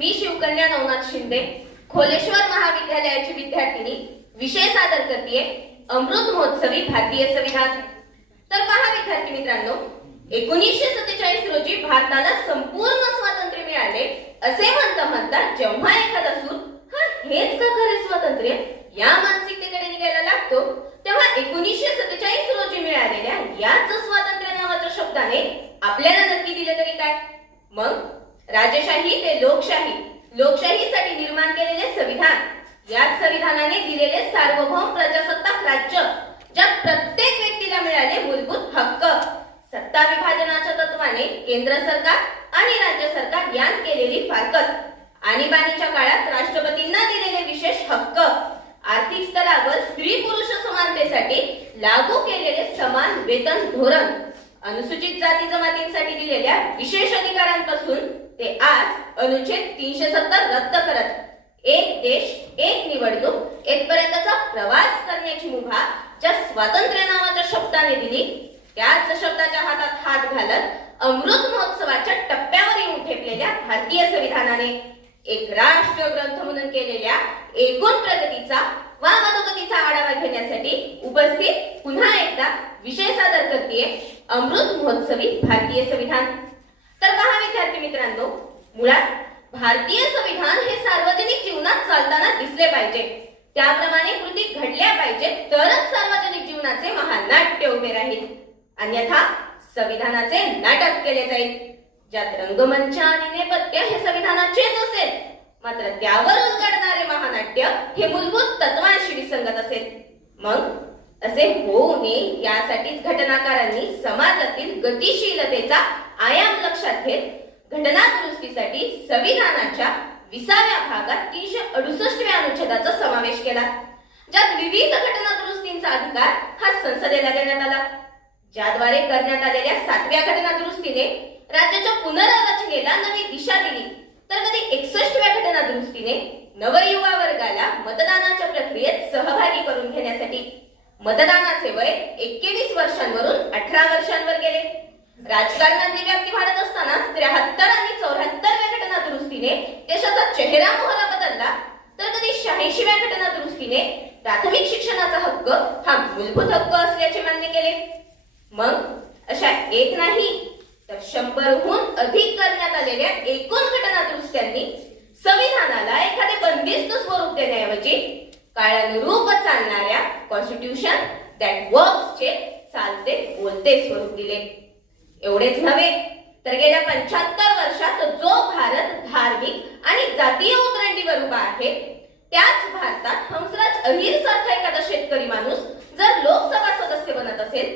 मी शिवकन्या नवनाथ शिंदे खोलेश्वर महाविद्यालयाची विद्यार्थिनी विषय सादर करते अमृत महोत्सवी भारतीय संविधान। तर पहा विद्यार्थी मित्रांनो, 1947 रोजी भारताला संपूर्ण स्वातंत्र्य मिळाले असे म्हणता जेव्हा एखादा सूर हेच का खरे स्वातंत्र्य या मानसिकतेकडे निघायला लागतो, तेव्हा 1947 रोजी मिळालेल्या याच स्वातंत्र्य नावाच्या शब्दाने आपल्याला नक्की दिले तरी काय? मग राजशाही ते लोकशाही, लोकशाहीसाठी निर्माण केलेले संविधान, याच संविधानाने दिलेले सार्वभौम प्रजासत्ताक राज्य, ज्यात प्रत्येक व्यक्तीला मिळाले मूलभूत हक्क, सत्ता विभाजनाच्या तत्वाने केंद्र सरकार आणि राज्य सरकार यांत केलेली फारकत, आणीबाणीच्या काळात राष्ट्रपतींना दिलेले विशेष हक्क, आर्थिक स्तरावर स्त्री पुरुष समानतेसाठी लागू केलेले समान वेतन धोरण, अनुसूचित जाती जमातींसाठी दिलेल्या विशेष अधिकारांपासून ते आज अनुच्छेद 370 रद्द करत एक देश एक निवडणूक येथपर्यंतचा प्रवास करण्याची मुभा ज्या स्वातंत्र्य नावाच्या शब्दाने दिली, त्याच शब्दाच्या हातात हात घालत अमृत महोत्सवाच्या टप्प्यावर येऊन ठेपलेल्या भारतीय संविधानाने एक राष्ट्रीय ग्रंथ म्हणून केलेल्या एकूण प्रगतीचा वा अधोगतीचा आढावा घेण्यासाठी उपस्थित पुन्हा एकदा विषय सादर करते अमृत महोत्सवी भारतीय संविधान। तर पहा विद्यार्थी मित्रांनो, मुळात भारतीय संविधान हे सार्वजनिक जीवनात चालताना दिसले पाहिजे, त्याप्रमाणे कृती घडल्या पाहिजेत, तरच सार्वजनिक जीवनाचे महानाट्य उभे राहील, अन्यथा संविधानाचे नाटक केले जाईल, ज्यात रंगमंच आणि नेपथ्य हे संविधानाचेच असेल, मात्र त्यावर उलगडणारे महानाट्य हे मूलभूत तत्वांशी विसंगत असेल। मग असे होऊ नये यासाठीच घटनाकारांनी समाजातील गतिशीलतेचा आयाम लक्षात घेत घटना दुरुस्तीसाठी संविधानाच्या 20व्या भागात 368व्या अनुच्छेदाचा समावेश केला, ज्यात विविध घटना दुरुस्तींचा अधिकार हा संसदेला देण्यात आला, ज्याद्वारे करण्यात आलेल्या 7व्या घटना दुरुस्तीने राज्याच्या पुनर्रचनेला नवी दिशा दिली, तर कधी 61व्या घटना दुरुस्तीने नवयुवा वर्गाला मतदानाच्या प्रक्रियेत सहभागी करून घेण्यासाठी मतदानाचे वय 21 वर्षांवरून 18 वर्षांवर गेले। राजकारणातली व्याप्ती वाढत असताना 73 आणि 74व्या घटना दुरुस्तीने देशाचा चेहरा मोहरा बदलला, तर कधी 86व्या घटना दुरुस्तीने प्राथमिक शिक्षणाचा हक्क हा मूलभूत हक्क असल्याचे मान्य केले। मग अशा एक नाही तर 100हून अधिक करण्यात आलेल्या एकूण घटना दुरुस्त्यांनी संविधानाला एखादे बंदिस्त स्वरूप देण्याऐवजी काळानुरूप चालणाऱ्या कॉन्स्टिट्यूशन दॅट वर्क्सचे चालते बोलते स्वरूप दिले। एवढेच नव्हे तर गेल्या 75 वर्षात जो भारत धार्मिक आणि जातीय उतरंडीवर उभा आहे, त्याच भारतात हंसराज अहिर सारखा एखादा शेतकरी माणूस जर लोकसभा सदस्य बनत असेल,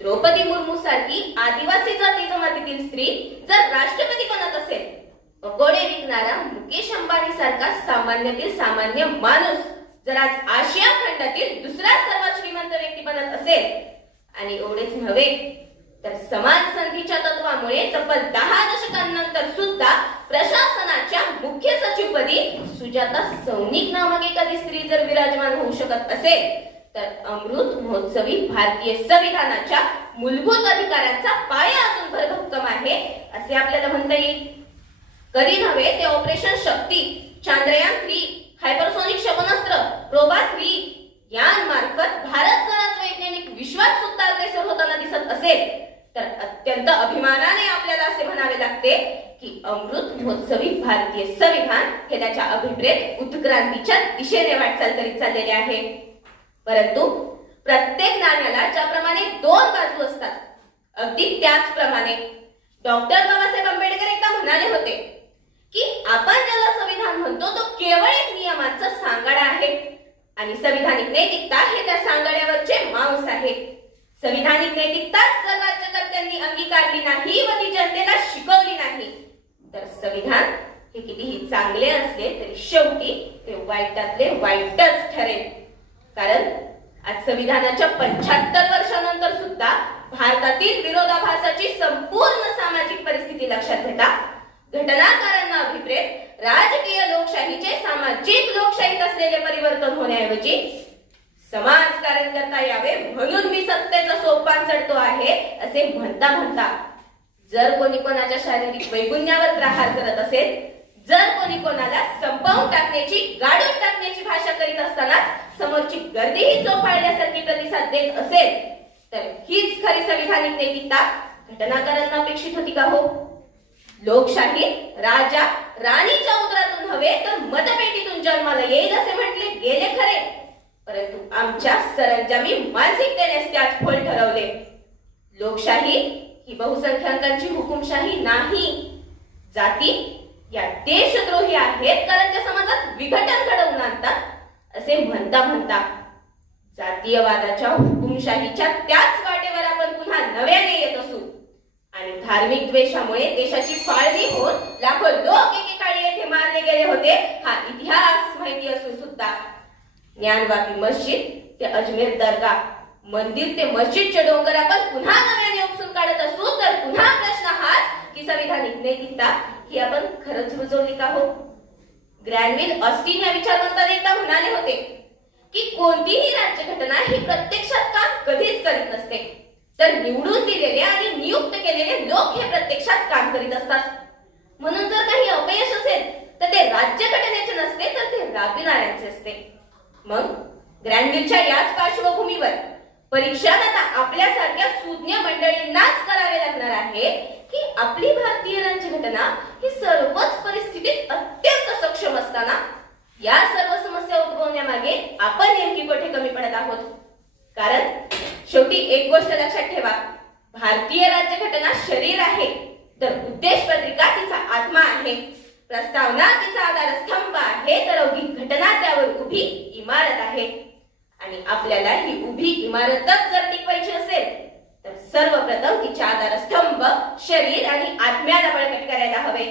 द्रौपदी मुर्मू सारखी आदिवासी जाती जमातीतील स्त्री जर राष्ट्रपती बनत असेल, पकोडे विकणारा मुकेश अंबानी सारखा सामान्यातील सामान्य माणूस जर आज आशिया खंडातील दुसरा सर्वात श्रीमंत व्यक्ती बनत असेल, आणि एवढेच नव्हे तर समान संधीच्या तत्वामुळे तब्बल 10 दशकांनंतर सुद्धा प्रशासनाच्या मुख्य सचिवपदी सुजाता सौनिक नामक एखादी स्त्री जर विराजमान होऊ शकत असेल, तर अमृत महोत्सवी भारतीय संविधानाच्या मूलभूत अधिकारांचा पाया अजून भरभक्कम आहे असे आपल्याला म्हणता येईल। कधी नव्हे ते ऑपरेशन शक्ती, चांद्रयान 3, हायपरसोनिक क्षेपणास्त्र, प्रोबा 3 यांमार्फत भारत जर आज वैज्ञानिक विश्वात सुद्धा अग्रेसर होताना दिसत असेल, तर अत्यंत अभिमानाने आपल्याला असे म्हणावे लागते की अमृत महोत्सवी भारतीय संविधान हे त्याच्या अभिप्रेत उत्क्रांतीच्या दिशेने वाटचाल करीत चाललेले आहे। परंतु प्रत्येक नाण्याला ज्याप्रमाणे 2 बाजू असतात, अगदी त्याचप्रमाणे डॉक्टर बाबासाहेब आंबेडकर एकदा म्हणाले होते की आपण ज्याला संविधान म्हणतो तो केवळ एक नियमांचा सांगाडा आहे, आणि संविधानिक नैतिकता हे त्या सांगाड्यावरचे मांस आहे। संविधानिक नैतिकता जर राज्यकर्त्यांनी अंगीकारली नाही व ती जनतेला शिकवली नाही, तर संविधान हे कितीही चांगले असले तरी शेवटी ते वाईटातले वाईटच ठरेल। कारण आज संविधानाच्या 75 वर्षानंतर सुद्धा भारतातील विरोधाभासाची संपूर्ण सामाजिक परिस्थिती लक्षात घेता घटनाकारांना अभिप्रेत राजकीय लोकशाहीचे सामाजिक लोकशाहीत असलेले परिवर्तन होण्याऐवजी समाजकारण करता यावे म्हणून मी सत्तेचा सोपान चढतो आहे असे म्हणता जर कोणी कोणाच्या शारीरिक वैगुण्यावर प्रहार करत असेल, जर कोणी कोणाला संपवून टाकण्याची, गाडून टाकण्याची भाषा करीत असतानाच समोरची गर्दीही चोपाळल्यासारखी प्रतिसाद देत असेल तर हीच खरी संविधानिक नैतिकता घटनाकारांना अपेक्षित होती का हो? लोकशाही राजा राणीच्या उदरातून नव्हे तर मतपेटीतून जन्माला येईल असे म्हटले गेले खरे, परंतु आमच्या सरंजामी मानसिकतेनेच त्याच फोल ठरवले. लोकशाही ही बहुसंख्याकांची हुकुमशाही नाही. जाती या देशद्रोही आहेत कारण त्या समाजात विघटन घडवून आणतात असे म्हणता म्हणता जातीयवादाच्या हुकुमशाहीच्या त्याच वाटेवर आपण पुन्हा नव्याने येत असू आणि धार्मिक द्वेषामुळे देशाची फाळणी होऊन लाखो लोक एकेकाळी येथे मारले गेले होते हा इतिहास माहिती असून सुद्धा ज्ञानवापी मस्जिद ते अजमेर दर्गा, मंदिर ते मस्जिदचे डोंगर आपण पुन्हा नव्याने उपसून काढत असू तर पुन्हा प्रश्न हाच की संविधानिक नैतिकता ही आपण खरंच रुजवली का हो? ग्रॅनविल ऑस्टिन या विचारवंताने एकदा म्हणाले होते की कोणतीही राज्यघटना ही प्रत्यक्षात काम कधीच करीत नसते, तर निवडून दिलेले आणि नियुक्त केलेले लोक हे प्रत्यक्षात काम करीत असतात. म्हणून जर काही अपयश असेल तर ते राज्यघटनेचे नसते तर ते राबविणाऱ्यांचे असते. मग ग्रॅनविलच्या याच पार्श्वभूमीवर परीक्षादाता आपल्यासारख्या सुज्ञ मंडळींनाच करावे लागणार आहे की आपली भारतीय राज्यघटना ही सर्वच परिस्थितीत अत्यंत सक्षम असताना या सर्व समस्या उद्भवण्यामागे आपण नेमकी कुठे कमी पडत आहोत. कारण शेवटी एक गोष्ट लक्षात ठेवा, भारतीय राज्यघटना शरीर आहे तर उद्देश पत्रिका तिचा आत्मा आहे, प्रस्तावना तिचा आधारस्तंभ आहे तर अवघी घटना त्यावर उभी इमारत आहे. आणि आपल्याला ही उभी इमारतच जर टिकवायची असेल तर सर्वप्रथम तिचे आधारस्तंभ शरीर आणि आत्म्याला बळकट करायला हवे.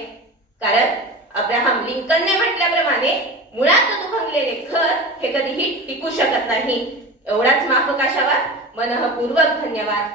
कारण अब्राहम लिंकनने म्हटल्याप्रमाणे मुळात दुभंगलेले घर हे कधीही टिकू शकत नाही. एवढाच माफक आशावाद. मनःपूर्वक धन्यवाद.